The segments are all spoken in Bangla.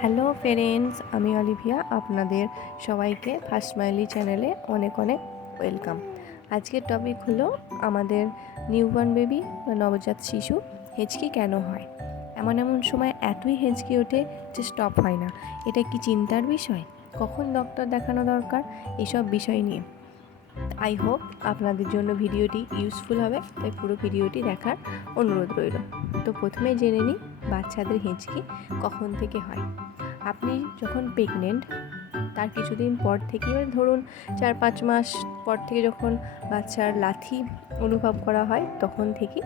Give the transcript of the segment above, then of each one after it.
হ্যালো ফ্রেন্ডস, আমি অলিভিয়া। আপনাদের সবাইকে ফার্স্ট স্মাইলি চ্যানেলে অনেক অনেক ওয়েলকাম। আজকের টপিক হলো আমাদের নিউবর্ন বেবি বা নবজাত শিশু হেঁচকি কেন হয়। এমন এমন সময় এতই হেঁচকি ওঠে যে স্টপ হয় না। এটা কি চিন্তার বিষয়? কখন ডক্টর দেখানো দরকার? এসব বিষয় নিয়ে আই হোপ আপনাদের জন্য ভিডিওটি ইউজফুল হবে, তাই পুরো ভিডিওটি দেখার অনুরোধ রইল। তো প্রথমে জেনে নিই বাচ্চাদের হেঁচকি কখন থেকে হয়। আপনি যখন প্রেগনেন্ট তার কিছুদিন পর থেকে, ধরুন 4-5 মাস পর থেকে যখন বাচ্চার লাথি অনুভব করা হয় তখন থেকে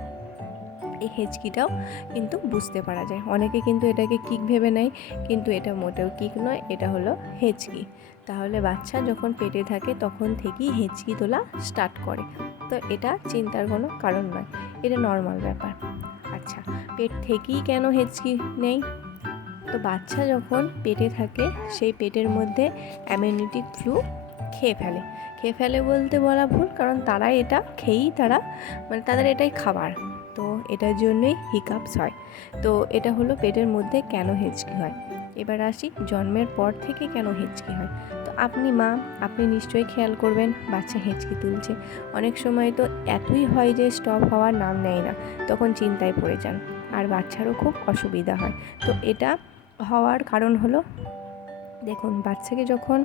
এই হেঁচকিটাও কিন্তু বুঝতে পারা যায়। অনেকে কিন্তু এটাকে কিক ভেবে নেয়, কিন্তু এটা মোটেও কিক নয়, এটা হলো হেঁচকি। তাহলে বাচ্চা যখন পেটে থাকে তখন থেকেই হেঁচকি তোলা স্টার্ট করে। তো এটা চিন্তার কোনো কারণ নয়, এটা নর্মাল ব্যাপার। আচ্ছা, পেট থেকেই কেন হেঁচকি নেই? তো বাচ্চা যখন পেটে থাকে সেই পেটের মধ্যে অ্যামিউনিটি ফ্লু খেয়ে ফেলে বলতে বলা ভুল, কারণ তারা এটা খেয়েই তাদের এটাই খাবার। তো এটার জন্যই হিকাপস হয়। তো এটা হলো পেটের মধ্যে কেন হেঁচকি হয়। এবার আসি জন্মের পর থেকে কেন হেঁচকি হয়। তো আপনি নিশ্চয়ই খেয়াল করবেন বাচ্চা হেঁচকি তুলছে। অনেক সময় তো এতই হয় যে স্টপ হওয়ার নাম নেয় না, তখন চিন্তায় পড়ে যান আর বাচ্চারও খুব অসুবিধা হয়। তো এটা হওয়ার কারণ হলো, দেখুন, বাচ্চাকে যখন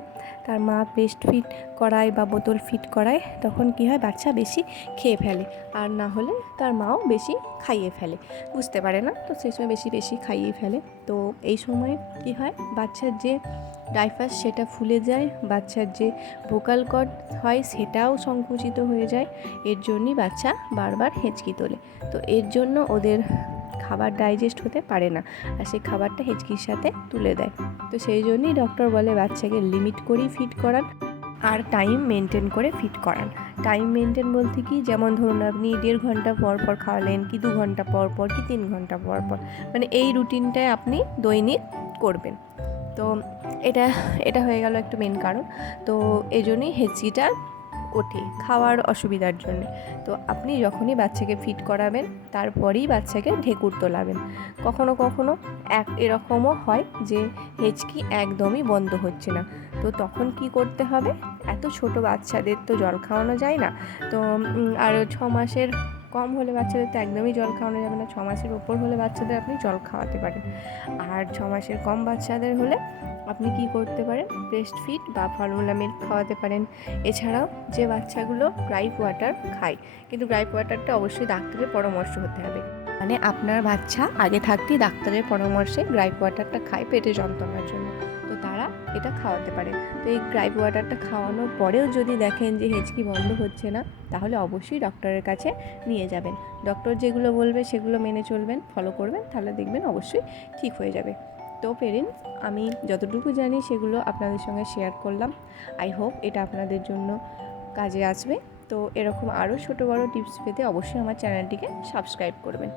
তার মা ব্রেস্ট ফিড করায় বা বোতল ফিড করায় তখন কি হয়, বাচ্চা বেশি খেয়ে ফেলে, আর না হলে তার মাও বেশি খাইয়ে ফেলে। বুঝতে পারে না, তো সেই সময় বেশি খাইয়ে ফেলে। তো এই সময় কি হয়, বাচ্চার যে ডাইপাস সেটা ফুলে যায়, বাচ্চার যে ভোকাল কর্ড হয় সেটাও সংকুচিত হয়ে যায়। এর জন্যই বাচ্চা বারবার হেঁচকি তোলে। তো এর জন্য ওদের খাবার ডাইজেস্ট হতে পারে না, আর সেই খাবারটা হেঁচকির সাথে তুলে দেয়। তো সেই জন্যই ডক্টর বলে বাচ্চাকে লিমিট করেই ফিড করান আর টাইম মেনটেন করে ফিড করান। টাইম মেনটেন বলতে কি, যেমন ধরুন আপনি 1.5 ঘন্টা পর পর খাওয়ালেন, কি 2 ঘন্টা পর পর, কি 3 ঘন্টা পর পর, মানে এই রুটিনটায় আপনি দৈনিক করবেন। তো এটা এটা হয়ে গেল একটা মেন কারণ। তো এই জন্যই হেঁচকিটা ওঠে, খাওয়ার অসুবিধার জন্য। তো আপনি যখনই বাচ্চাকে ফিড করাবেন তারপরেই বাচ্চাকে ঢেকুর তোলাবেন। কখনো কখনো এরকমও হয় যে হেঁচকি একদমই বন্ধ হচ্ছে না। তো তখন কি করতে হবে, এত ছোট বাচ্চাদের তো জল খাওয়ানো যায় না। তো আর 6 মাসের কম হলে বাচ্চাদের তো একদমই জল খাওয়ানো যাবে না। 6 মাসের ওপর হলে বাচ্চাদের আপনি জল খাওয়াতে পারেন, আর 6 মাসের কম বাচ্চাদের হলে আপনি কি করতে পারেন, ব্রেস্ট ফিড বা ফর্মুলা মিল্ক খাওয়াতে পারেন। এছাড়াও যে বাচ্চাগুলো গ্রাইপ ওয়াটার খায়, কিন্তু গ্রাইপ ওয়াটারটা অবশ্যই ডাক্তারের পরামর্শ হতে হবে। মানে আপনার বাচ্চা আগে থাকতেই ডাক্তারের পরামর্শে গ্রাইপ ওয়াটারটা খায় পেটে যন্ত্রণার জন্য, তো তারা এটা খাওয়াতে পারেন। তো এই গ্রাইপ ওয়াটারটা খাওয়ানোর পরেও যদি দেখেন যে হেঁচকি বন্ধ হচ্ছে না, তাহলে অবশ্যই ডক্টরের কাছে নিয়ে যাবেন। ডক্টর যেগুলো বলবে সেগুলো মেনে চলবেন, ফলো করবেন, তাহলে দেখবেন অবশ্যই ঠিক হয়ে যাবে। তো পেরেন্টস, আমি যতটুকু জানি সেগুলো আপনাদের সঙ্গে শেয়ার করলাম। আই হোপ এটা আপনাদের জন্য কাজে আসবে। তো এরকম আরও ছোটো বড়ো টিপস পেতে অবশ্যই আমার চ্যানেলটিকে সাবস্ক্রাইব করবেন।